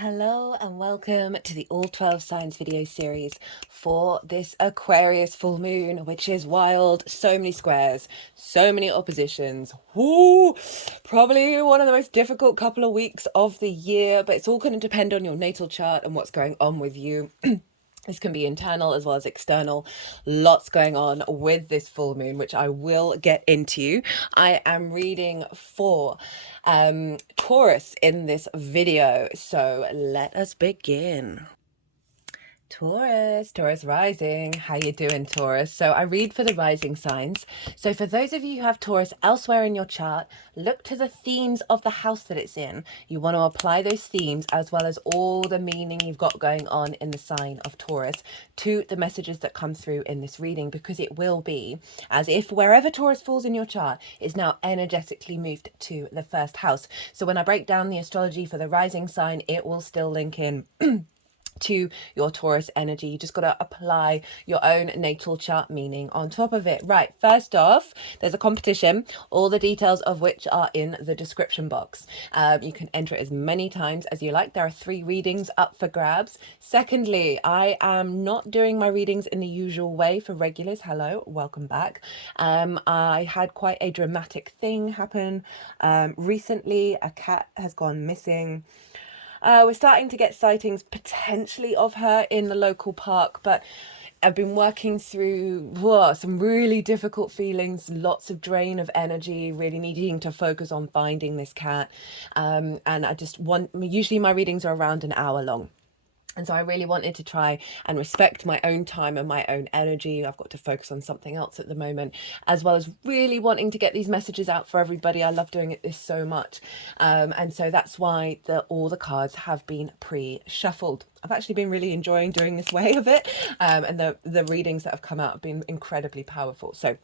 Hello and welcome to the All 12 Signs video series for this Aquarius full moon, which is wild. So many squares, so many oppositions. Woo! Probably one of the most difficult couple of weeks of the year, but it's all going to depend on your natal chart and what's going on with you. This can be internal as well as external. Lots going on with this full moon, which I will get into. I am reading for Taurus in this video. So let us begin. Taurus rising. How you doing, Taurus? So I read for the rising signs. So for those of you who have Taurus elsewhere in your chart, look to the themes of the house that it's in. You want to apply those themes as well as all the meaning you've got going on in the sign of Taurus to the messages that come through in this reading, because it will be as if wherever Taurus falls in your chart is now energetically moved to the first house. So when I break down the astrology for the rising sign, it will still link in to your Taurus energy. You just got to apply your own natal chart meaning on top of it. Right, first off, there's a competition, all the details of which are in the description box. You can enter it as many times as you like. There are 3 readings up for grabs. Secondly, I am not doing my readings in the usual way for regulars. Hello, welcome back. I had quite a dramatic thing happen recently. A cat has gone missing. We're starting to get sightings potentially of her in the local park, but I've been working through some really difficult feelings, lots of drain of energy, really needing to focus on finding this cat. And I just usually my readings are around an hour long. And so I really wanted to try and respect my own time and my own energy. I've got to focus on something else at the moment, as well as really wanting to get these messages out for everybody. I love doing this so much. And so that's why all the cards have been pre-shuffled. I've actually been really enjoying doing this way of it. And the readings that have come out have been incredibly powerful. So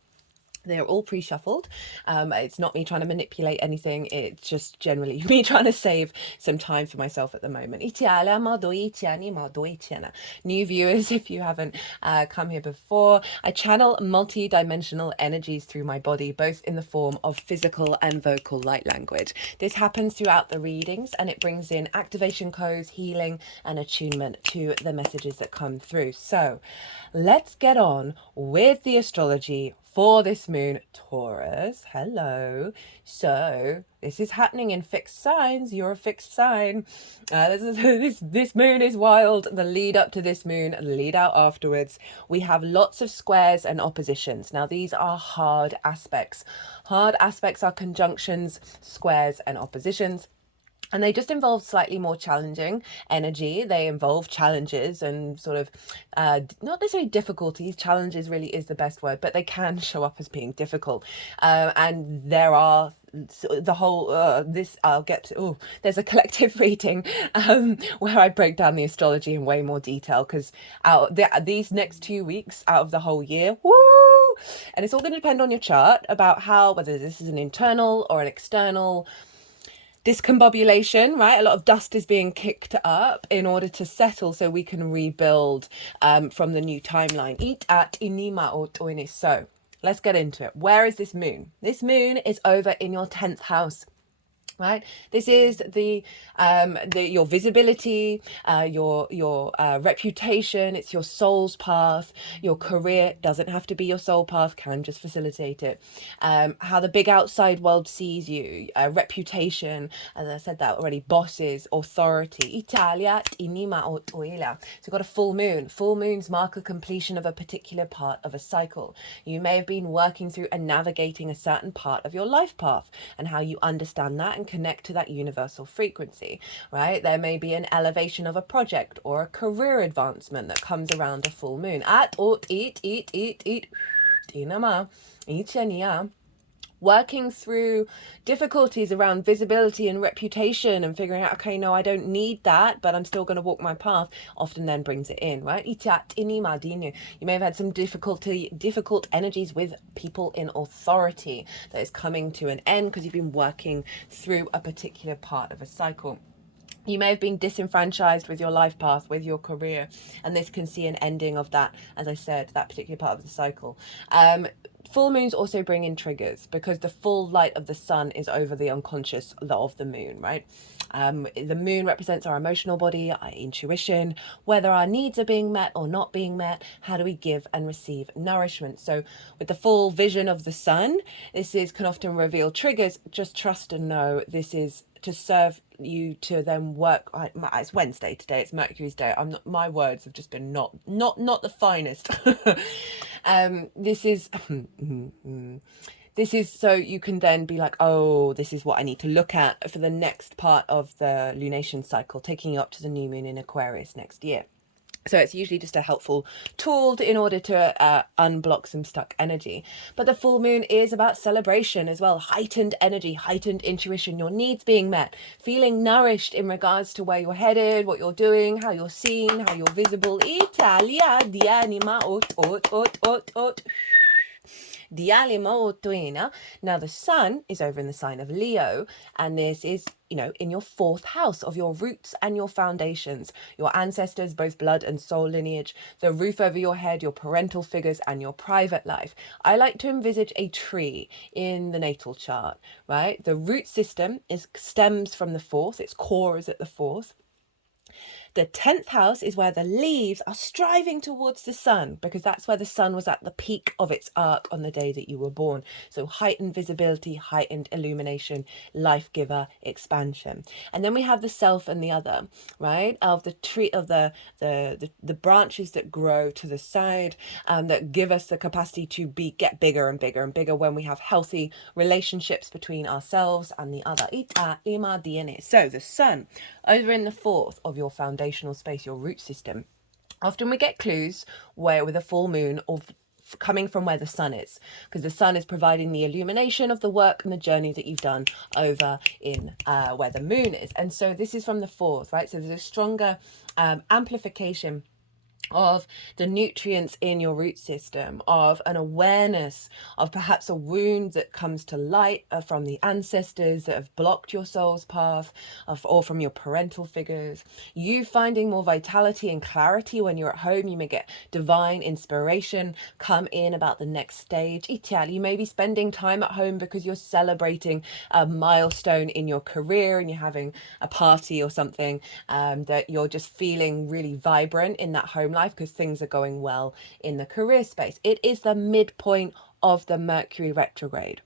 they're all pre-shuffled. It's not me trying to manipulate anything. It's just generally me trying to save some time for myself at the moment. New viewers, if you haven't come here before, I channel multi-dimensional energies through my body, both in the form of physical and vocal light language. This happens throughout the readings, and it brings in activation codes, healing, and attunement to the messages that come through. So let's get on with the astrology for this moon, Taurus. Hello. So this is happening in fixed signs. You're a fixed sign. This moon is wild. The lead up to this moon, lead out afterwards. We have lots of squares and oppositions. Now these are hard aspects. Hard aspects are conjunctions, squares, and oppositions. And they just involve slightly more challenging energy. They involve challenges and sort of not necessarily difficulties. Challenges really is the best word, but they can show up as being difficult. And there are the whole this I'll get to. There's a collective reading where I break down the astrology in way more detail, because these next 2 weeks out of the whole year, woo, and it's all going to depend on your chart about whether this is an internal or an external discombobulation, right? A lot of dust is being kicked up in order to settle so we can rebuild from the new timeline. So let's get into it. Where is this moon? This moon is over in your 10th house. Right, this is your visibility, your reputation. It's your soul's path. Your career doesn't have to be your soul path, can just facilitate it. How the big outside world sees you, reputation, as I said that already, bosses, authority. So you've got a full moon. Full moons mark a completion of a particular part of a cycle. You may have been working through and navigating a certain part of your life path, and how you understand that and connect to that universal frequency, right? There may be an elevation of a project or a career advancement that comes around a full moon. Working through difficulties around visibility and reputation and figuring out, okay, no, I don't need that, but I'm still going to walk my path, often then brings it in, right? You may have had some difficult energies with people in authority that is coming to an end because you've been working through a particular part of a cycle. You may have been disenfranchised with your life path, with your career, and this can see an ending of that, as I said, that particular part of the cycle. Full moons also bring in triggers because the full light of the sun is over the unconscious of the moon, right? The moon represents our emotional body, our intuition, whether our needs are being met or not being met. How do we give and receive nourishment? So with the full vision of the sun, can often reveal triggers. Just trust and know this is to serve you to then work. It's Wednesday today, it's Mercury's day. My words have just been not the finest. This is this is so you can then be like, oh, this is what I need to look at for the next part of the lunation cycle, taking you up to the new moon in Aquarius next year. So it's usually just a helpful tool in order to unblock some stuck energy. But the full moon is about celebration as well. Heightened energy, heightened intuition, your needs being met, feeling nourished in regards to where you're headed, what you're doing, how you're seen, how you're visible. Italia di anima ot. Now the sun is over in the sign of Leo, and this is, in your 4th house of your roots and your foundations, your ancestors, both blood and soul lineage, the roof over your head, your parental figures, and your private life. I like to envisage a tree in the natal chart, right? The root system stems from the 4th, its core is at the 4th. The 10th house is where the leaves are striving towards the sun, because that's where the sun was at the peak of its arc on the day that you were born. So heightened visibility, heightened illumination, life giver, expansion. And then we have the self and the other, right? Of the tree, of the branches that grow to the side, that give us the capacity to get bigger and bigger and bigger when we have healthy relationships between ourselves and the other. So the sun over in the 4th of your foundational space, your root system. Often we get clues where with a full moon of coming from where the sun is, because the sun is providing the illumination of the work and the journey that you've done over in where the moon is. And so this is from the 4th, right? So there's a stronger amplification of the nutrients in your root system, of an awareness of perhaps a wound that comes to light from the ancestors that have blocked your soul's path, or from your parental figures. You finding more vitality and clarity when you're at home. You may get divine inspiration come in about the next stage. You may be spending time at home because you're celebrating a milestone in your career and you're having a party or something, that you're just feeling really vibrant in that home life because things are going well in the career space. It is the midpoint of the Mercury retrograde.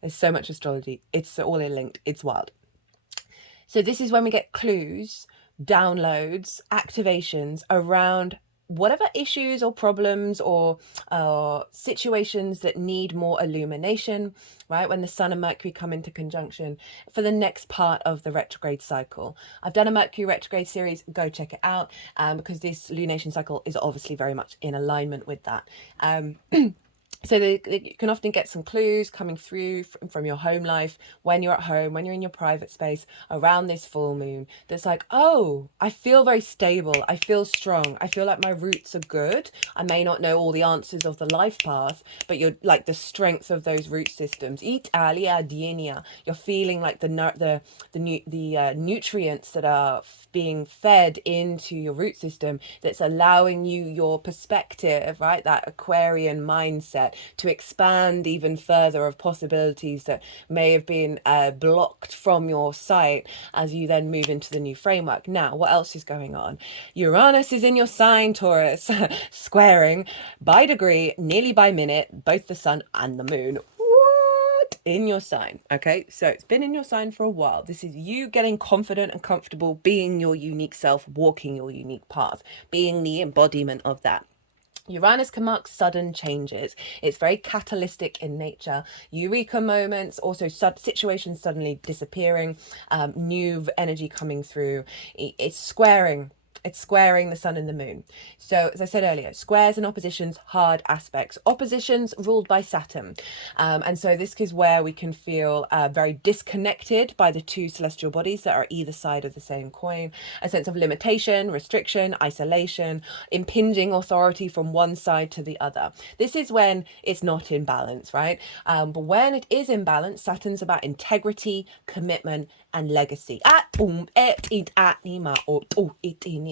There's so much astrology. It's all linked. It's wild. So this is when we get clues, downloads, activations around whatever issues or problems or situations that need more illumination, right? When the sun and Mercury come into conjunction for the next part of the retrograde cycle. I've done a Mercury retrograde series, go check it out, because this lunation cycle is obviously very much in alignment with that. So you can often get some clues coming through from your home life when you're at home, when you're in your private space around this full moon. That's like, oh, I feel very stable. I feel strong. I feel like my roots are good. I may not know all the answers of the life path, but you're like the strength of those root systems. Italia dienia. You're feeling like the nutrients that are being fed into your root system that's allowing you your perspective, right? That Aquarian mindset to expand even further of possibilities that may have been blocked from your sight as you then move into the new framework. Now, what else is going on? Uranus is in your sign, Taurus, squaring by degree, nearly by minute, both the sun and the moon. What? In your sign. Okay, so it's been in your sign for a while. This is you getting confident and comfortable being your unique self, walking your unique path, being the embodiment of that. Uranus can mark sudden changes. It's very catalytic in nature. Eureka moments, also situations suddenly disappearing, new energy coming through. It's squaring It's squaring the sun and the moon. So, as I said earlier, squares and oppositions, hard aspects. Oppositions ruled by Saturn. And so this is where we can feel very disconnected by the two celestial bodies that are either side of the same coin. A sense of limitation, restriction, isolation, impinging authority from one side to the other. This is when it's not in balance, right? But when it is in balance, Saturn's about integrity, commitment, and legacy.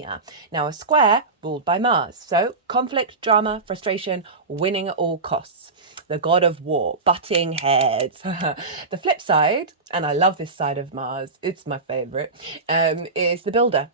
inia. Now a square ruled by Mars. So conflict, drama, frustration, winning at all costs. The god of war, butting heads. The flip side, and I love this side of Mars, it's my favorite, is the builder.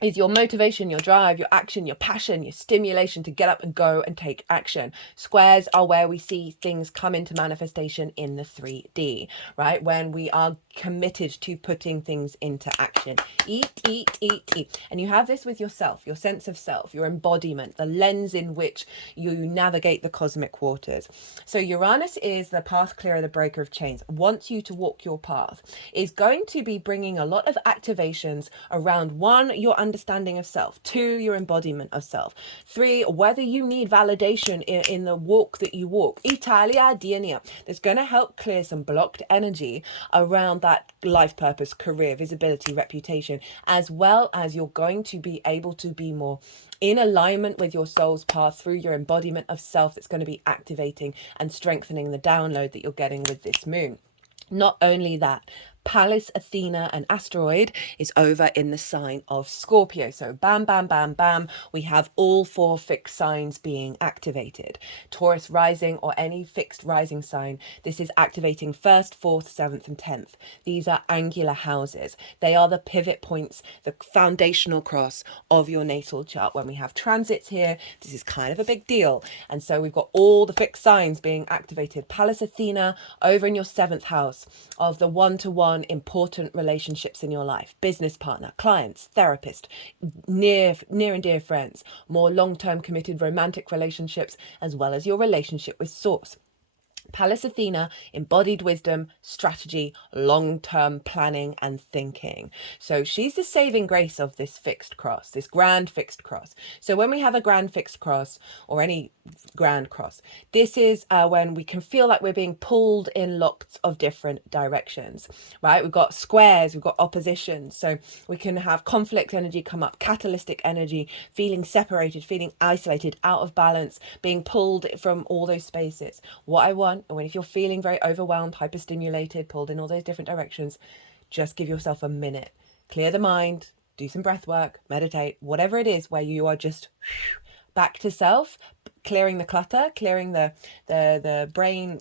Is your motivation, your drive, your action, your passion, your stimulation to get up and go and take action. Squares are where we see things come into manifestation in the 3D, right? When we are committed to putting things into action. Eat, eat, eat, eat. And you have this with yourself, your sense of self, your embodiment, the lens in which you navigate the cosmic waters. So Uranus is the path clearer, the breaker of chains, wants you to walk your path, is going to be bringing a lot of activations around, one, your understanding of self, two, your embodiment of self, three, whether you need validation in the walk that you walk. Italia Diania. That's going to help clear some blocked energy around that life purpose, career, visibility, reputation, as well as you're going to be able to be more in alignment with your soul's path through your embodiment of self. That's going to be activating and strengthening the download that you're getting with this moon. Not only that, Pallas, Athena, and asteroid is over in the sign of Scorpio. So bam, bam, bam, bam, we have all four fixed signs being activated. Taurus rising or any fixed rising sign, this is activating 1st, 4th, 7th, and 10th. These are angular houses. They are the pivot points, the foundational cross of your natal chart. When we have transits here, this is kind of a big deal. And so we've got all the fixed signs being activated. Pallas, Athena over in your 7th house of the one-to-one important relationships in your life, business partner, clients, therapist, near and dear friends, more long-term committed romantic relationships, as well as your relationship with source. Pallas Athena, embodied wisdom, strategy, long-term planning and thinking. So she's the saving grace of this fixed cross, this grand fixed cross. So when we have a grand fixed cross or any grand cross, this is when we can feel like we're being pulled in lots of different directions, right? We've got squares, we've got oppositions. So we can have conflict energy come up, catalytic energy, feeling separated, feeling isolated, out of balance, being pulled from all those spaces. What I want, when if you're feeling very overwhelmed, hyperstimulated, pulled in all those different directions, just give yourself a minute. Clear the mind, do some breath work, meditate, whatever it is where you are just back to self, clearing the clutter, clearing the brain,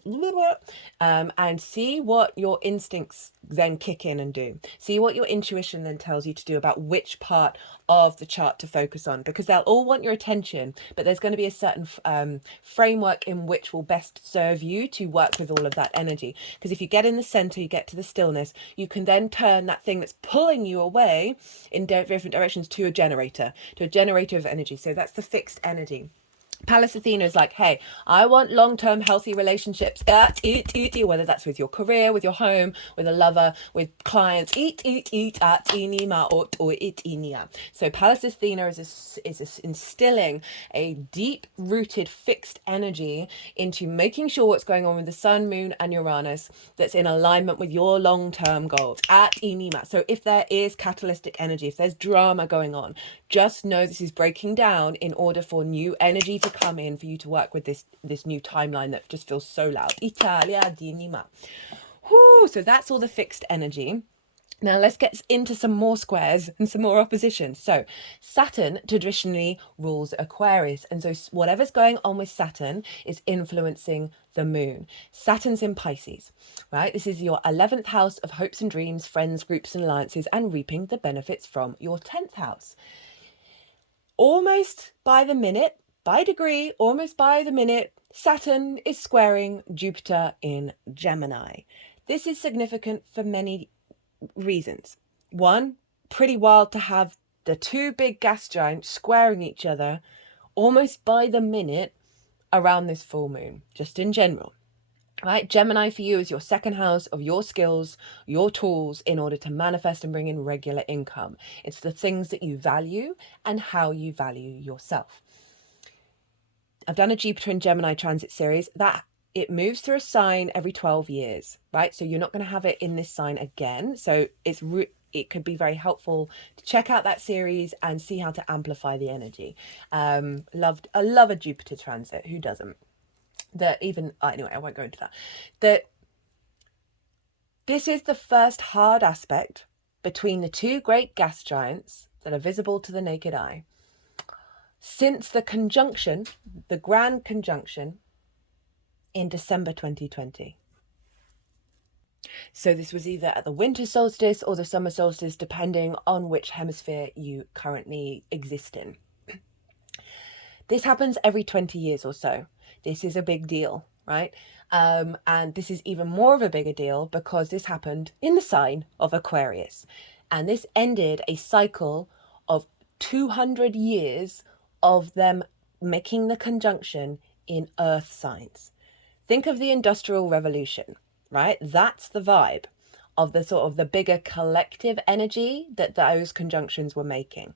and see what your instincts then kick in and do. See what your intuition then tells you to do about which part of the chart to focus on, because they'll all want your attention, but there's going to be a certain framework in which will best serve you to work with all of that energy. Because if you get in the center, you get to the stillness, you can then turn that thing that's pulling you away in different directions to a generator of energy. So that's the fixed energy. Pallas Athena is like, hey, I want long-term healthy relationships, whether that's with your career, with your home, with a lover, with clients, so Pallas Athena is instilling a deep-rooted fixed energy into making sure what's going on with the sun, moon, and Uranus that's in alignment with your long-term goals so if there is catalytic energy, if there's drama going on, just know this is breaking down in order for new energy to come in for you to work with this new timeline that just feels so loud. Italia di Nima. So that's all the fixed energy. Now let's get into some more squares and some more opposition. So Saturn traditionally rules Aquarius. And so whatever's going on with Saturn is influencing the moon. Saturn's in Pisces, right? This is your 11th house of hopes and dreams, friends, groups and alliances, and reaping the benefits from your 10th house. Almost by the minute, by degree, almost by the minute, Saturn is squaring Jupiter in Gemini. This is significant for many reasons. One, pretty wild to have the two big gas giants squaring each other almost by the minute around this full moon, just in general. Right? Gemini for you is your second house of your skills, your tools in order to manifest and bring in regular income. It's the things that you value and how you value yourself. I've done a Jupiter and Gemini transit series that it moves through a sign every 12 years, right? So you're not going to have it in this sign again. So it could be very helpful to check out that series and see how to amplify the energy. I love a Jupiter transit. Who doesn't? Anyway, I won't go into that. This is the first hard aspect between the two great gas giants that are visible to the naked eye since the conjunction, the grand conjunction in December 2020. So this was either at the winter solstice or the summer solstice, depending on which hemisphere you currently exist in. This happens every 20 years or so. This is a big deal, right? And this is even more of a bigger deal because this happened in the sign of Aquarius. And this ended a cycle of 200 years of them making the conjunction in earth signs. Think of the Industrial Revolution, right? That's the vibe of the sort of the bigger collective energy that those conjunctions were making.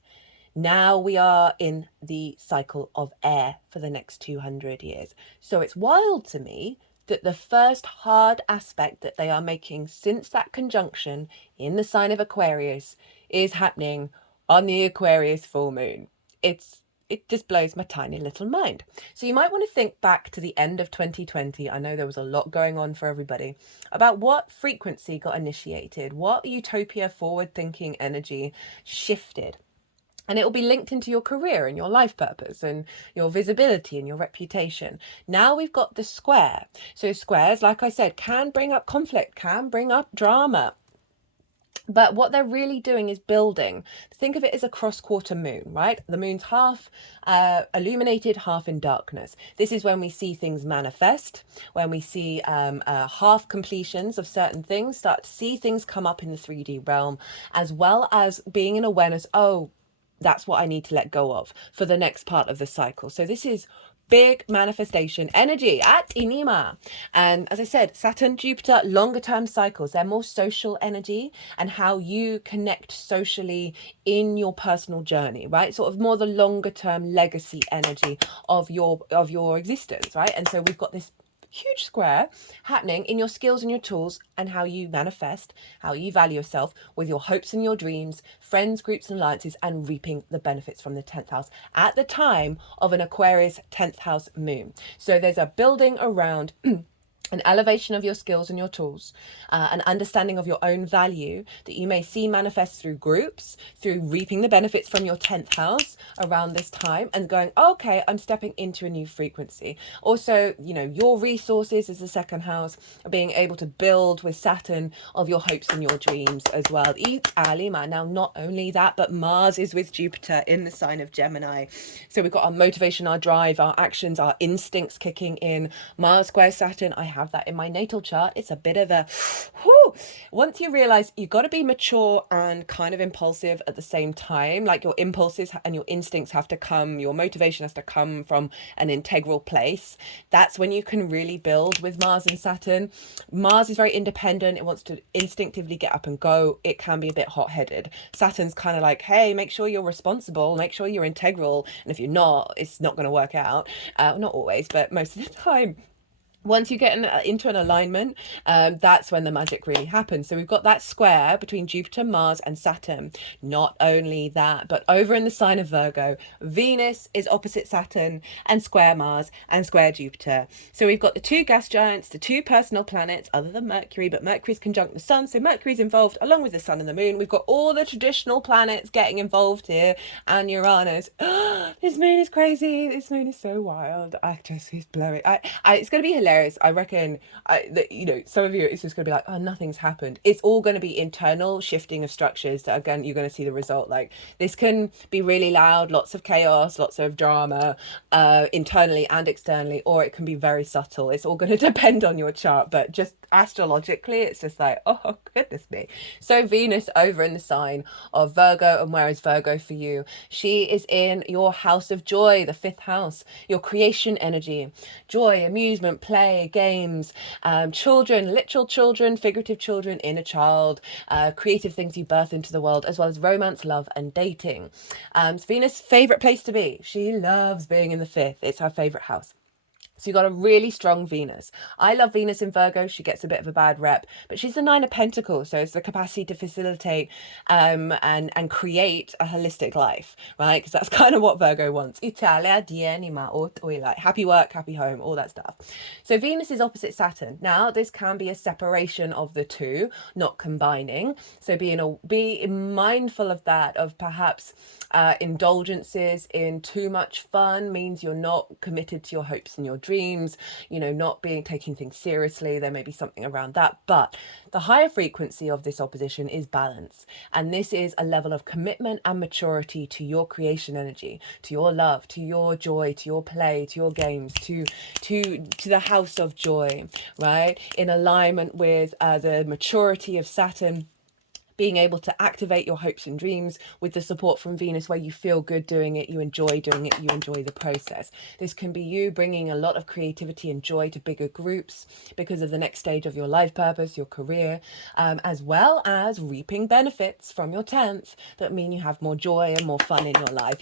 Now we are in the cycle of air for the next 200 years. So it's wild to me that the first hard aspect that they are making since that conjunction in the sign of Aquarius is happening on the Aquarius full moon. It just blows my tiny little mind. So you might want to think back to the end of 2020. I know there was a lot going on for everybody about what frequency got initiated, what utopia forward thinking energy shifted. And it will be linked into your career and your life purpose and your visibility and your reputation. Now we've got the square. So squares, like I said, can bring up conflict, can bring up drama. But what they're really doing is building. Think of it as a cross-quarter moon, right? The moon's half illuminated, half in darkness. This is when we see things manifest, when we see half completions of certain things, start to see things come up in the 3D realm, as well as being in awareness, oh, that's what I need to let go of for the next part of the cycle. So this is big manifestation energy at Inima. And as I said, Saturn, Jupiter, longer term cycles, they're more social energy and how you connect socially in your personal journey, right? Sort of more the longer term legacy energy of your existence, right? And so we've got this huge square happening in your skills and your tools and how you manifest, how you value yourself with your hopes and your dreams, friends, groups and alliances, and reaping the benefits from the 10th house at the time of an Aquarius 10th house moon. So there's a building around an elevation of your skills and your tools, an understanding of your own value that you may see manifest through groups, through reaping the benefits from your 10th house around this time and going, okay, I'm stepping into a new frequency. Also, you know, your resources as the second house, being able to build with Saturn of your hopes and your dreams as well. Now, not only that, but Mars is with Jupiter in the sign of Gemini. So we've got our motivation, our drive, our actions, our instincts kicking in. Mars square Saturn, I have that in my natal chart. It's a bit of a whew. Once you realize you've got to be mature and kind of impulsive at the same time, like your impulses and your instincts have to come, your motivation has to come from an integral place. That's when you can really build with Mars and Saturn. Mars is very independent. It wants to instinctively get up and go. It can be a bit hot-headed. Saturn's kind of like, hey, make sure you're responsible, make sure you're integral, and if you're not, it's not going to work out. Not always, but most of the time. Once you get into an alignment, that's when the magic really happens. So we've got that square between Jupiter, Mars and Saturn. Not only that, but over in the sign of Virgo, Venus is opposite Saturn and square Mars and square Jupiter. So we've got the two gas giants, the two personal planets other than Mercury, but Mercury's conjunct the sun. So Mercury's involved along with the sun and the moon. We've got all the traditional planets getting involved here and Uranus. This moon is crazy. This moon is so wild. It's blowing. It's going to be hilarious. I reckon some of you, it's just going to be like, oh, nothing's happened. It's all going to be internal shifting of structures that, again, you're going to see the result. Like, this can be really loud, lots of chaos, lots of drama, internally and externally, or it can be very subtle. It's all going to depend on your chart, but just astrologically, it's just like, oh, goodness me. So Venus over in the sign of Virgo, and where is Virgo for you? She is in your house of joy, the 5th house, your creation energy, joy, amusement, play, games, children, literal children, figurative children, inner child, creative things you birth into the world, as well as romance, love and dating. It's Venus' favorite place to be. She loves being in the 5th. It's her favorite house. So you've got a really strong Venus. I love Venus in Virgo. She gets a bit of a bad rep, but she's the Nine of Pentacles. So it's the capacity to facilitate and create a holistic life, right? Because that's kind of what Virgo wants. Italia di anima o like happy work, happy home, all that stuff. So Venus is opposite Saturn. Now this can be a separation of the two, not combining. So be mindful of that, of perhaps indulgences in too much fun means you're not committed to your hopes and your dreams, you know, not taking things seriously. There may be something around that, but the higher frequency of this opposition is balance, and this is a level of commitment and maturity to your creation energy, to your love, to your joy, to your play, to your games, to the house of joy, right, in alignment with the maturity of Saturn, being able to activate your hopes and dreams with the support from Venus, where you feel good doing it, you enjoy doing it, you enjoy the process. This can be you bringing a lot of creativity and joy to bigger groups because of the next stage of your life purpose, your career, as well as reaping benefits from your 10th that mean you have more joy and more fun in your life.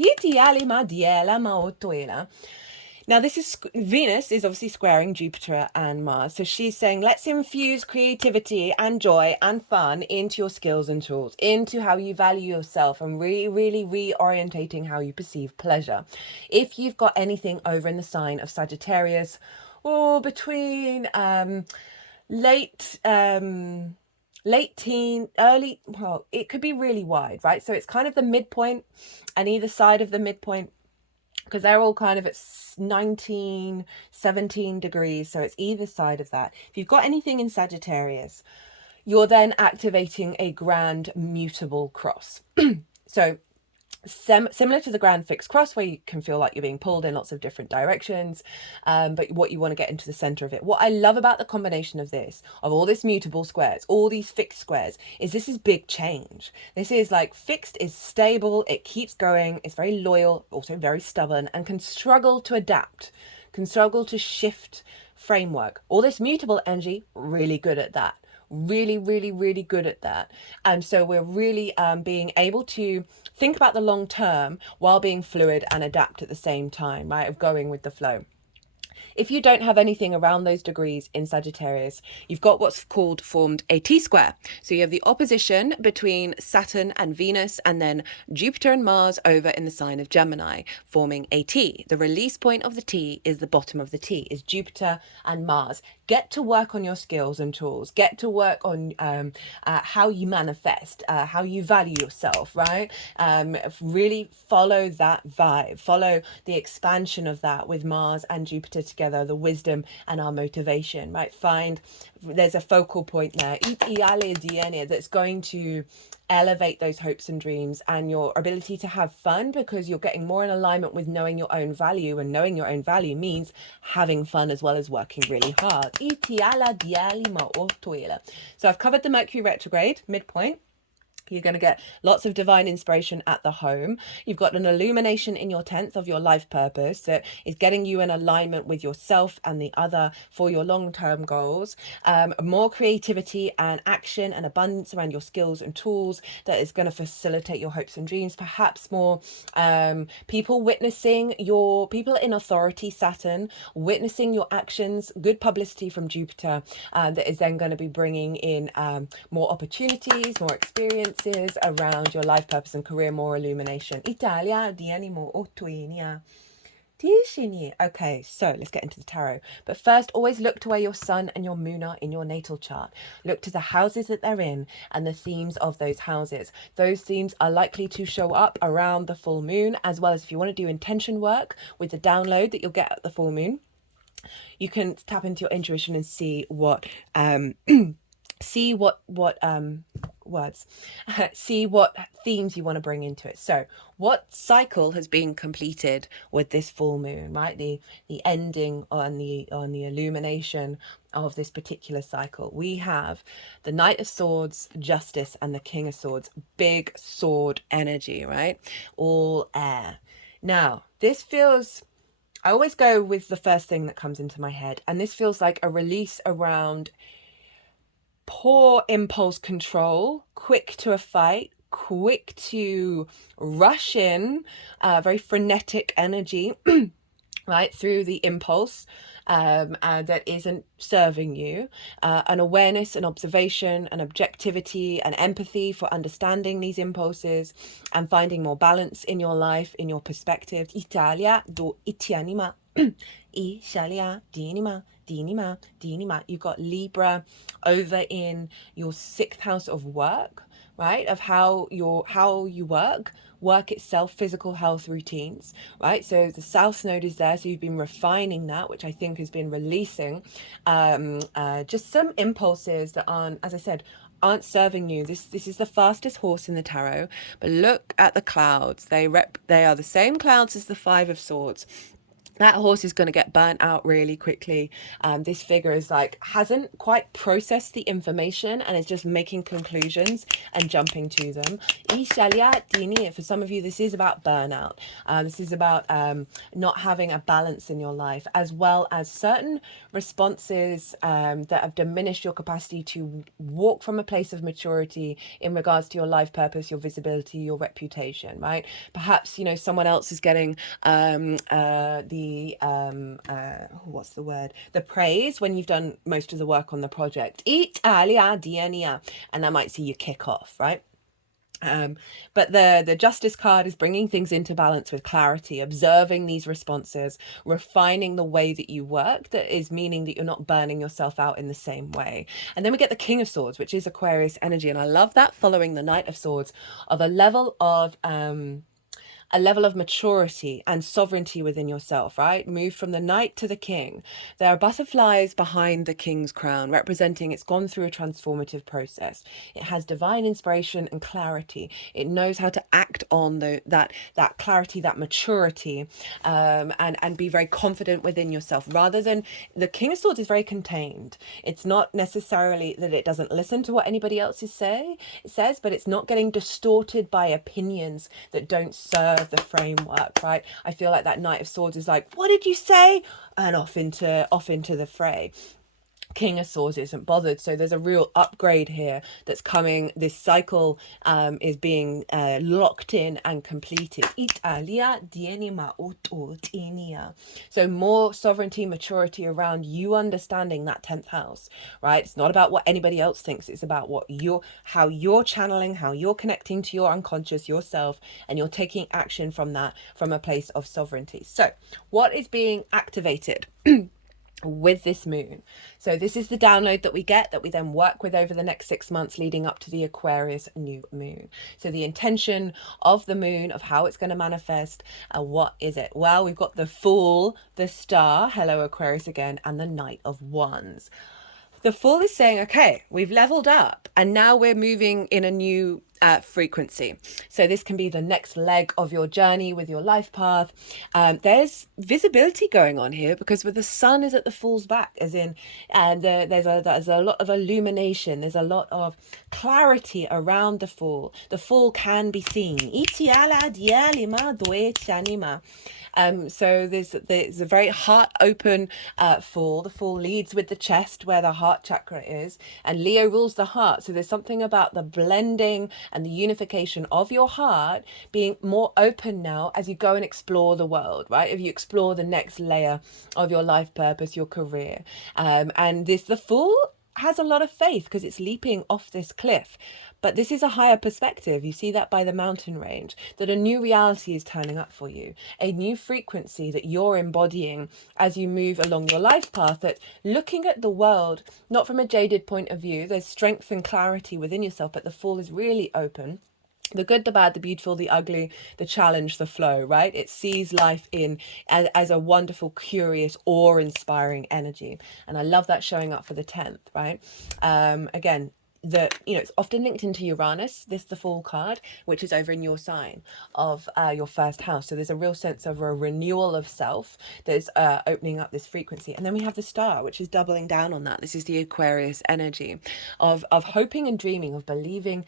Now, this is Venus is obviously squaring Jupiter and Mars. So she's saying, let's infuse creativity and joy and fun into your skills and tools, into how you value yourself, and really reorientating how you perceive pleasure. If you've got anything over in the sign of Sagittarius, or between late teen, early, well, it could be really wide, right? So it's kind of the midpoint and either side of the midpoint, because they're all kind of at 19, 17 degrees. So it's either side of that. If you've got anything in Sagittarius, you're then activating a grand mutable cross. So similar to the grand fixed cross, where you can feel like you're being pulled in lots of different directions, but what you want to get into the center of it. What I love about the combination of this, of all this mutable squares, all these fixed squares, is this is big change. This is like fixed is stable, it keeps going, it's very loyal, also very stubborn, and can struggle to adapt, can struggle to shift framework. All this mutable energy, really good at that. Really good at that. And so we're really being able to think about the long term while being fluid and adapt at the same time, right, of going with the flow. If you don't have anything around those degrees in Sagittarius, you've got what's formed a T-square. So you have the opposition between Saturn and Venus, and then Jupiter and Mars over in the sign of Gemini, forming a T. The release point of the T is the bottom of the T, is Jupiter and Mars. Get to work on your skills and tools. Get to work on how you manifest, how you value yourself, right? Really follow that vibe. Follow the expansion of that with Mars and Jupiter together, the wisdom and our motivation, right? There's a focal point there that's going to elevate those hopes and dreams and your ability to have fun, because you're getting more in alignment with knowing your own value, and knowing your own value means having fun as well as working really hard. So I've covered the Mercury retrograde midpoint. You're going to get lots of divine inspiration at the home. You've got an illumination in your 10th of your life purpose that is getting you in alignment with yourself and the other for your long-term goals. More creativity and action and abundance around your skills and tools that is going to facilitate your hopes and dreams. Perhaps more people in authority, Saturn, witnessing your actions, good publicity from Jupiter, that is then going to be bringing in more opportunities, more experience around your life purpose and career, more illumination. Italia di animo ottoinia. Okay, so let's get into the tarot. But first, always look to where your sun and your moon are in your natal chart. Look to the houses that they're in and the themes of those houses. Those themes are likely to show up around the full moon, as well as if you want to do intention work with the download that you'll get at the full moon. You can tap into your intuition and see what see what themes you want to bring into it. So what cycle has been completed with this full moon, right? The ending on the illumination of this particular cycle. We have the Knight of Swords, Justice, and the King of Swords. Big sword energy, right? All air. Now, this feels, I always go with the first thing that comes into my head, and this feels like a release around poor impulse control, quick to a fight, quick to rush in, very frenetic energy, right, through the impulse, that isn't serving you, an awareness, an observation, an objectivity, an empathy for understanding these impulses and finding more balance in your life, in your perspective. Italia do itianima. Ishalia dinima dinima dinima. You've got Libra over in your 6th house of work, right? Of how you work itself, physical health routines, right? So the South Node is there, so you've been refining that, which I think has been releasing just some impulses that aren't, as I said, aren't serving you. This is the fastest horse in the tarot, but look at the clouds. They are the same clouds as the Five of Swords. That horse is going to get burnt out really quickly. This figure is like, hasn't quite processed the information and is just making conclusions and jumping to them. For some of you, this is about burnout. This is about not having a balance in your life, as well as certain responses that have diminished your capacity to walk from a place of maturity in regards to your life purpose, your visibility, your reputation, right? Perhaps, someone else is getting what's the word? The praise when you've done most of the work on the project. Italia dienia, and that might see you kick off, right? But the Justice card is bringing things into balance with clarity, observing these responses, refining the way that you work. That is meaning that you're not burning yourself out in the same way. And then we get the King of Swords, which is Aquarius energy. And I love that following the Knight of Swords of a level of maturity and sovereignty within yourself, right? Move from the knight to the king. There are butterflies behind the king's crown, representing it's gone through a transformative process. It has divine inspiration and clarity. It knows how to act on that clarity, that maturity, and be very confident within yourself. Rather than the King of Swords is very contained. It's not necessarily that it doesn't listen to what anybody else says, but it's not getting distorted by opinions that don't serve the framework, right? I feel like that Knight of Swords is like, what did you say? And off into the fray. King of Swords isn't bothered. So there's a real upgrade here that's coming. This cycle is being locked in and completed. Italia dienima ototinia. So more sovereignty, maturity around you understanding that 10th house, right? It's not about what anybody else thinks. It's about how you're channeling, how you're connecting to your unconscious, yourself, and you're taking action from that, from a place of sovereignty. So what is being activated with this moon? So this is the download that we get, that we then work with over the next 6 months leading up to the Aquarius new moon. So the intention of the moon, of how it's going to manifest, what is it? Well, we've got the Fool, the Star, hello Aquarius again, and the Knight of Wands. The Fool is saying, okay, we've leveled up and now we're moving in a new frequency. So this can be the next leg of your journey with your life path. There's visibility going on here because with the sun is at the Fool's back, as in, and there's a lot of illumination. There's a lot of clarity around the Fool. The Fool can be seen. So there's a very heart open Fool. The Fool leads with the chest where the heart chakra is, and Leo rules the heart. So there's something about the blending and the unification of your heart being more open now as you go and explore the world, right? If you explore the next layer of your life purpose, your career, and the Fool has a lot of faith because it's leaping off this cliff. But this is a higher perspective. You see that by the mountain range, that a new reality is turning up for you, a new frequency that you're embodying as you move along your life path, that looking at the world, not from a jaded point of view, there's strength and clarity within yourself, but the Fool is really open. The good, the bad, the beautiful, the ugly, the challenge, the flow, right? It sees life as a wonderful, curious, awe-inspiring energy. And I love that showing up for the 10th, right? Again, it's often linked into Uranus, the Fool card, which is over in your sign of your first house. So there's a real sense of a renewal of self that's opening up this frequency. And then we have the Star, which is doubling down on that. This is the Aquarius energy of hoping and dreaming, of believing.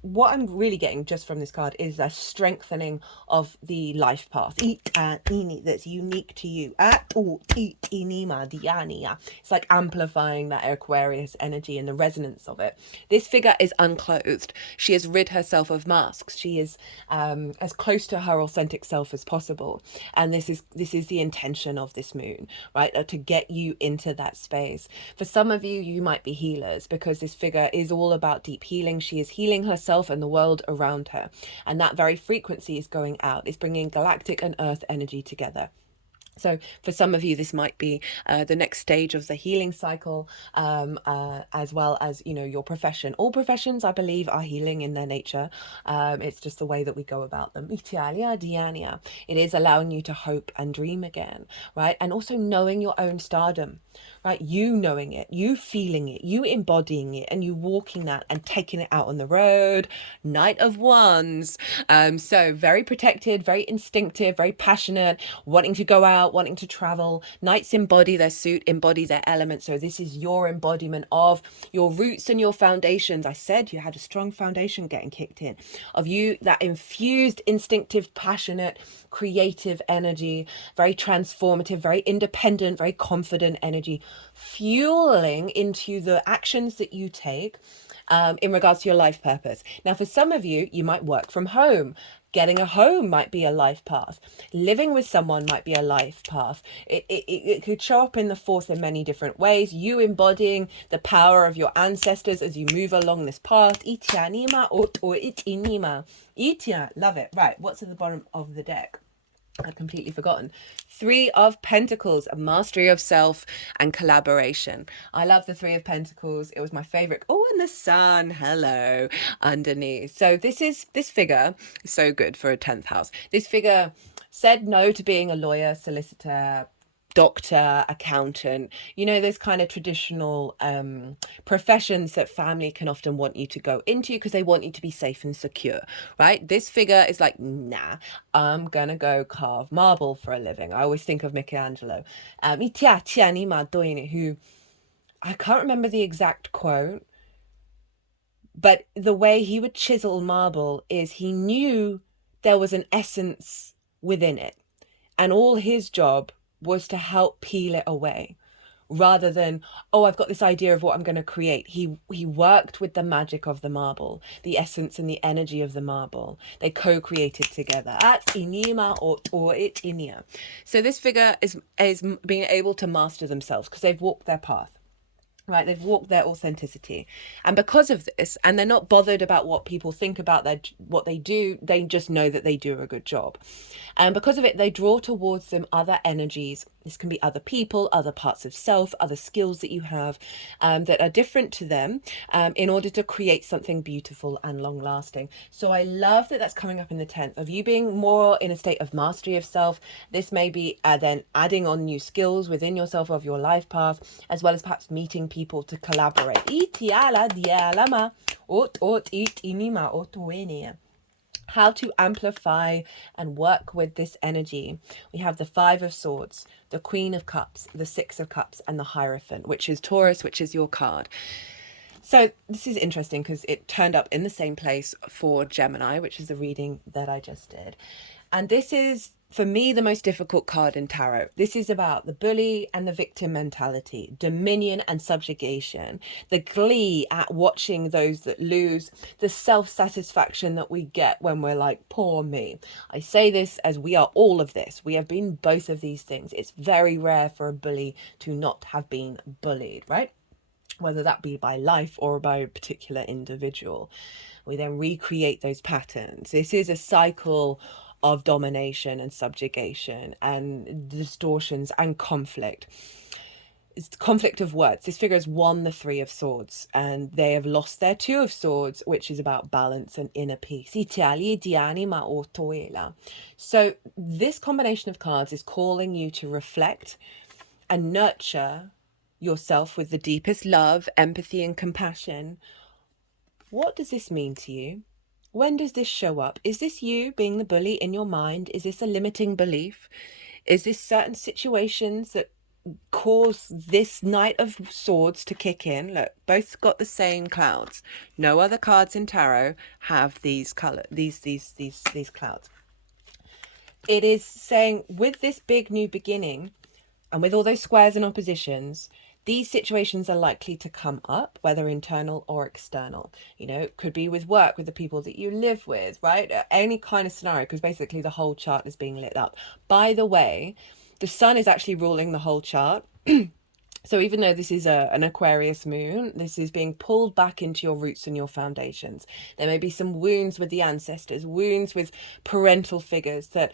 What I'm really getting just from this card is a strengthening of the life path that's unique to you. It's like amplifying that Aquarius energy and the resonance elements of it. This figure is unclothed. She has rid herself of masks. She is as close to her authentic self as possible. And this is the intention of this moon, right? To get you into that space. For some of you, you might be healers, because this figure is all about deep healing. She is healing herself and the world around her. And that very frequency is going out. It's bringing galactic and earth energy together. So for some of you, this might be the next stage of the healing cycle, as well as, you know, your profession. All professions, I believe, are healing in their nature. It's just the way that we go about them. It is allowing you to hope and dream again, right? And also knowing your own stardom, right? You knowing it, you feeling it, you embodying it, and you walking that and taking it out on the road. Knight of Wands. So very protected, very instinctive, very passionate, wanting to go out, wanting to travel. Knights embody their suit, embody their element. So this is your embodiment of your roots and your foundations. I said you had a strong foundation getting kicked in of you, that infused, instinctive, passionate, creative energy, very transformative, very independent, very confident energy, fueling into the actions that you take in regards to your life purpose. Now, for some of you, you might work from home. Getting a home might be a life path. Living with someone might be a life path. It could show up in the fourth in many different ways. You embodying the power of your ancestors as you move along this path. Itianima or itinima. Itia, love it. Right, what's at the bottom of the deck? I've completely forgotten. 3 of Pentacles, a mastery of self and collaboration. I love the 3 of Pentacles. It was my favorite. Oh, and the sun, hello, underneath. So this figure is so good for a 10th house. This figure said no to being a lawyer, solicitor, doctor, accountant, you know, those kind of traditional professions that family can often want you to go into because they want you to be safe and secure, right? This figure is like, nah, I'm gonna go carve marble for a living. I always think of Michelangelo, who, I can't remember the exact quote, but the way he would chisel marble is he knew there was an essence within it, and all his job was to help peel it away, rather than, oh, I've got this idea of what I'm going to create. He worked with the magic of the marble, the essence and the energy of the marble. They co-created together. At inima or itinia. So this figure is being able to master themselves because they've walked their path. Right, they've walked their authenticity, and because of this, and they're not bothered about what people think about what they do. They just know that they do a good job, and because of it, they draw towards them other energies. This can be other people, other parts of self, other skills that you have that are different to them, in order to create something beautiful and long lasting. So I love that that's coming up in the 10th of you being more in a state of mastery of self. This may be then adding on new skills within yourself of your life path, as well as perhaps meeting people to collaborate. How to amplify and work with this energy. We have the 5 of Swords, the Queen of Cups, the 6 of Cups, and the Hierophant, which is Taurus, which is your card. So this is interesting because it turned up in the same place for Gemini, which is the reading that I just did. And this is, for me, the most difficult card in tarot. This is about the bully and the victim mentality, dominion and subjugation, the glee at watching those that lose, the self-satisfaction that we get when we're like, poor me. I say this as we are all of this. We have been both of these things. It's very rare for a bully to not have been bullied, right? Whether that be by life or by a particular individual. We then recreate those patterns. This is a cycle of domination and subjugation and distortions and conflict. It's conflict of words. This figure has won the 3 of Swords and they have lost their 2 of Swords, which is about balance and inner peace. So this combination of cards is calling you to reflect and nurture yourself with the deepest love, empathy, and compassion. What does this mean to you? When does this show up? Is this you being the bully in your mind? Is this a limiting belief? Is this certain situations that cause this Knight of Swords to kick in? Look, both got the same clouds. No other cards in tarot have these these clouds. It is saying with this big new beginning, and with all those squares and oppositions, These situations are likely to come up, whether internal or external. You know, it could be with work, with the people that you live with, right? Any kind of scenario, because basically the whole chart is being lit up. By the way, the sun is actually ruling the whole chart. So even though this is an Aquarius moon, this is being pulled back into your roots and your foundations. There may be some wounds with the ancestors, wounds with parental figures that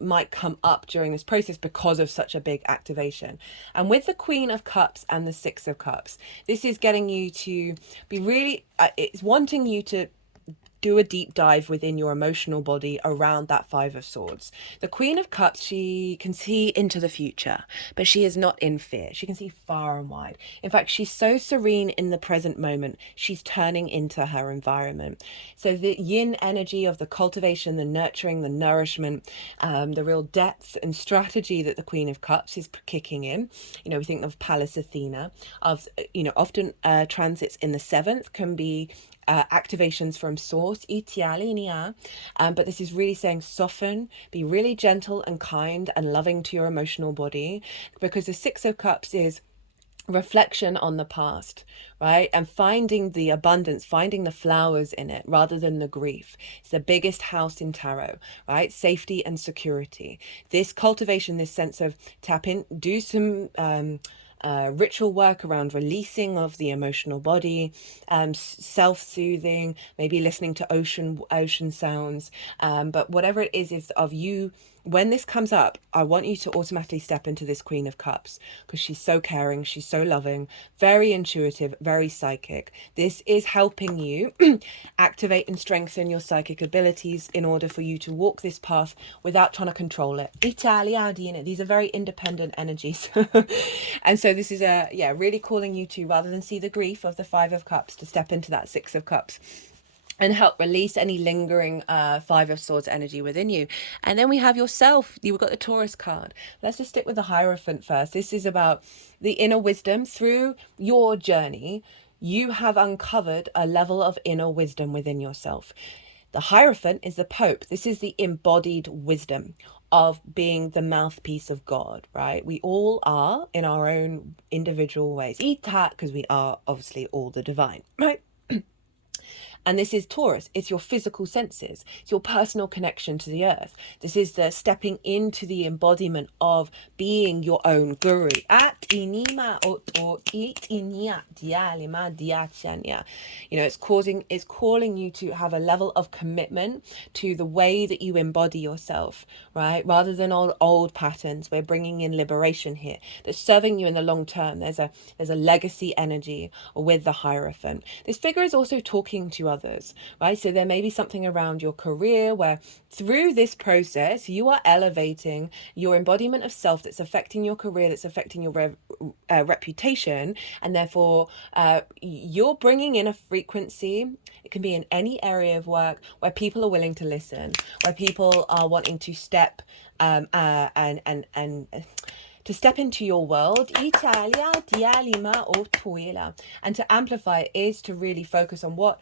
might come up during this process because of such a big activation. And with the Queen of Cups and the Six of Cups, this is getting you to be really, it's wanting you to do a deep dive within your emotional body around that Five of Swords. The Queen of Cups, she can see into the future, but she is not in fear. She can see far and wide. In fact, she's so serene in the present moment, she's turning into her environment. So the yin energy of the cultivation, the nurturing, the nourishment, the real depth and strategy that the Queen of Cups is kicking in. You know, we think of Pallas Athena, of, you know, often transits in the seventh can be activations from source, but this is really saying soften, be really gentle and kind and loving to your emotional body, because the Six of Cups is reflection on the past, right? And finding the abundance, finding the flowers in it rather than the grief. It's the biggest house in tarot, right? Safety and security. This cultivation, this sense of tap in, do some ritual work around releasing of the emotional body, self-soothing, maybe listening to ocean sounds, but whatever it is of you. When this comes up, I want you to automatically step into this Queen of Cups, because she's so caring, she's so loving, very intuitive, very psychic. This is helping you activate and strengthen your psychic abilities in order for you to walk this path without trying to control it. These are very independent energies. And so this is really calling you to, rather than see the grief of the Five of Cups, to step into that Six of Cups and help release any lingering Five of Swords energy within you. And then we have yourself. You've got the Taurus card. Let's just stick with the Hierophant first. This is about the inner wisdom. Through your journey, you have uncovered a level of inner wisdom within yourself. The Hierophant is the Pope. This is the embodied wisdom of being the mouthpiece of God, right? We all are in our own individual ways. Because we are obviously all the divine, right? And this is Taurus. It's your physical senses. It's your personal connection to the earth. This is the stepping into the embodiment of being your own guru. You know, it's calling you to have a level of commitment to the way that you embody yourself, right? Rather than old patterns. We're bringing in liberation here that's serving you in the long term. There's a legacy energy with the Hierophant. This figure is also talking to others, right? So there may be something around your career where through this process you are elevating your embodiment of self that's affecting your career, that's affecting your reputation, and therefore you're bringing in a frequency. It can be in any area of work where people are willing to listen, where people are wanting to step and to step into your world. And to amplify is to really focus on what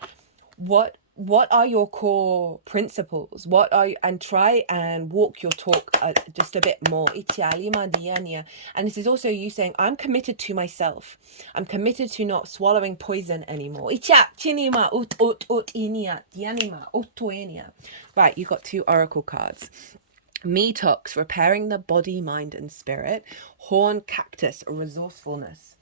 are your core principles, what are you, and try and walk your talk just a bit more. And this is also you saying, I'm committed to myself. I'm committed to not swallowing poison anymore. Right, you got 2 oracle cards. Metox, repairing the body, mind and spirit. Horn cactus, resourcefulness.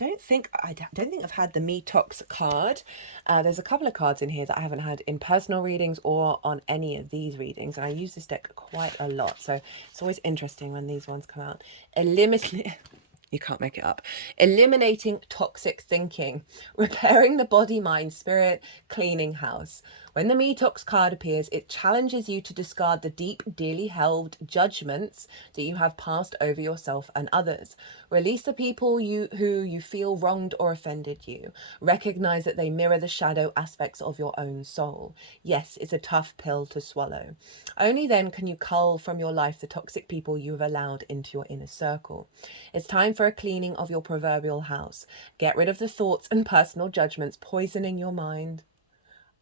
I don't think I've had the Metox card. There's a couple of cards in here that I haven't had in personal readings or on any of these readings, and I use this deck quite a lot, so it's always interesting when these ones come out. You can't make it up. Eliminating toxic thinking, repairing the body, mind, spirit, cleaning house. When the Metox card appears, it challenges you to discard the deep, dearly held judgments that you have passed over yourself and others. Release the people who you feel wronged or offended you. Recognize that they mirror the shadow aspects of your own soul. Yes, it's a tough pill to swallow. Only then can you cull from your life the toxic people you have allowed into your inner circle. It's time for a cleaning of your proverbial house. Get rid of the thoughts and personal judgments poisoning your mind.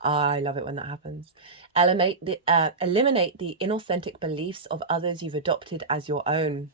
I love it when that happens. Eliminate the inauthentic beliefs of others you've adopted as your own.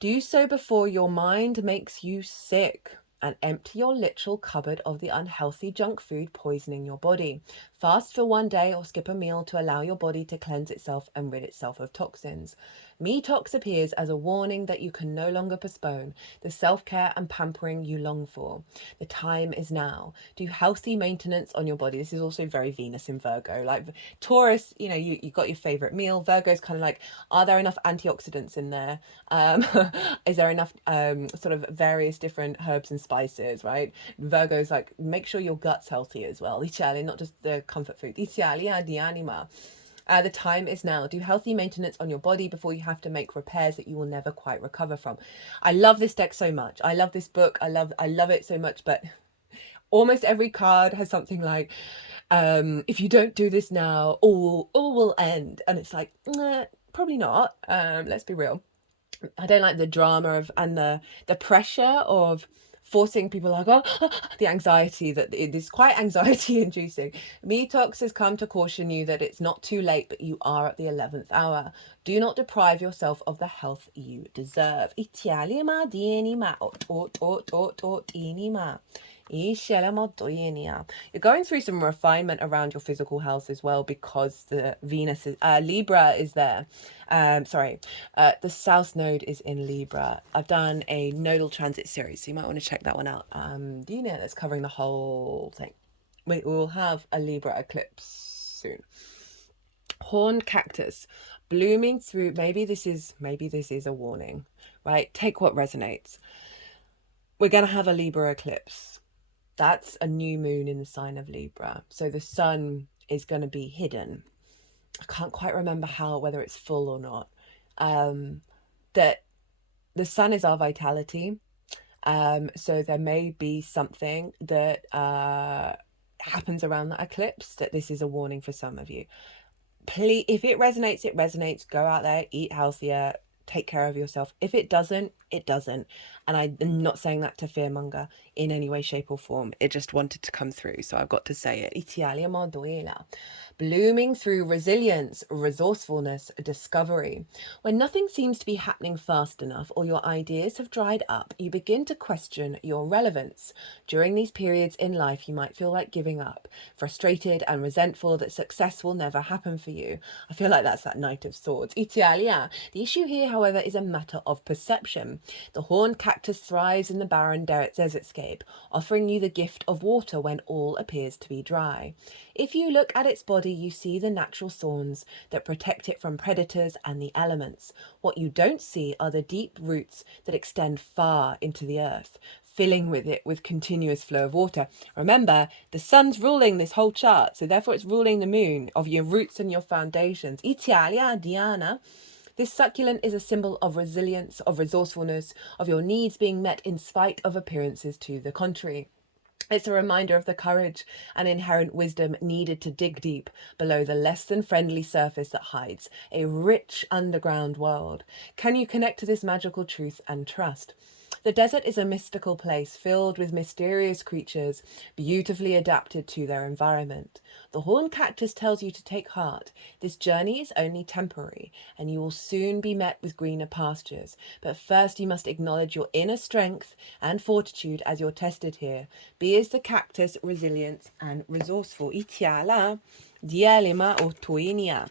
Do so before your mind makes you sick, and empty your literal cupboard of the unhealthy junk food poisoning your body. Fast for one day or skip a meal to allow your body to cleanse itself and rid itself of toxins. Metox appears as a warning that you can no longer postpone the self-care and pampering you long for. The time is now. Do healthy maintenance on your body. This is also very Venus in Virgo. Like Taurus, you know, you got your favorite meal. Virgo's kind of like, are there enough antioxidants in there? Is there enough sort of various different herbs and spices, right? Virgo's like, make sure your gut's healthy as well. Italia, not just the comfort food. Italia di anima. The time is now. Do healthy maintenance on your body before you have to make repairs that you will never quite recover from. I love this deck so much. I love this book. I love it so much, but almost every card has something like, if you don't do this now, all will end. And it's like, nah, probably not. Let's be real. I don't like the drama of and the pressure of forcing people like, oh, the anxiety that it is quite anxiety inducing. Metox has come to caution you that it's not too late, but you are at the 11th hour. Do not deprive yourself of the health you deserve. You're going through some refinement around your physical health as well, because the Venus is Libra is there. The South Node is in Libra. I've done a nodal transit series, so you might want to check that one out. That's covering the whole thing. We will have a Libra eclipse soon. Horned cactus blooming through. Maybe this is a warning, right? Take what resonates. We're gonna have a Libra eclipse. That's a new moon in the sign of Libra. So the sun is going to be hidden. I can't quite remember whether it's full or not. That the sun is our vitality. So there may be something that happens around that eclipse that this is a warning for some of you. Please, if it resonates, it resonates. Go out there, eat healthier, take care of yourself. If it doesn't, it doesn't. And I'm not saying that to fearmonger in any way, shape or form. It just wanted to come through, so I've got to say it. Italia Marduela. Blooming through resilience, resourcefulness, discovery. When nothing seems to be happening fast enough or your ideas have dried up, you begin to question your relevance. During these periods in life, you might feel like giving up, frustrated and resentful that success will never happen for you. I feel like that's that Knight of Swords. Italia. The issue here, however, is a matter of perception. The horned cactus thrives in the barren desertscape, offering you the gift of water when all appears to be dry. If you look at its body, you see the natural thorns that protect it from predators and the elements. What you don't see are the deep roots that extend far into the earth, filling it with continuous flow of water. Remember, the sun's ruling this whole chart, so therefore it's ruling the moon of your roots and your foundations. Italia, Diana. This succulent is a symbol of resilience, of resourcefulness, of your needs being met in spite of appearances to the contrary. It's a reminder of the courage and inherent wisdom needed to dig deep below the less than friendly surface that hides a rich underground world. Can you connect to this magical truth and trust? The desert is a mystical place filled with mysterious creatures, beautifully adapted to their environment. The horned cactus tells you to take heart. This journey is only temporary, and you will soon be met with greener pastures. But first you must acknowledge your inner strength and fortitude as you're tested here. Be as the cactus, resilient and resourceful. Itiala, dialima otoinia.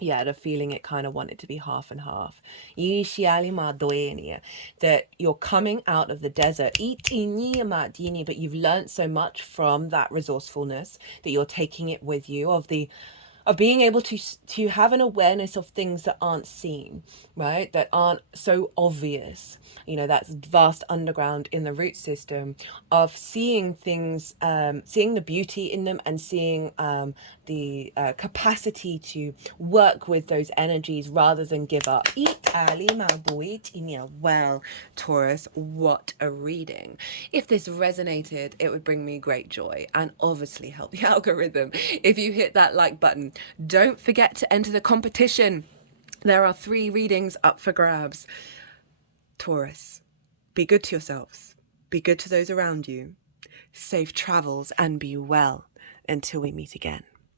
Yeah, I had a feeling it kind of wanted to be half and half. That you're coming out of the desert, but you've learned so much from that resourcefulness that you're taking it with you, of being able to have an awareness of things that aren't seen, right? That aren't so obvious. You know, that's vast underground in the root system, of seeing things, seeing the beauty in them, and seeing the capacity to work with those energies rather than give up. Well, Taurus, what a reading. If this resonated, it would bring me great joy and obviously help the algorithm if you hit that like button. Don't forget to enter the competition. There are 3 readings up for grabs. Taurus, be good to yourselves. Be good to those around you. Safe travels and be well until we meet again.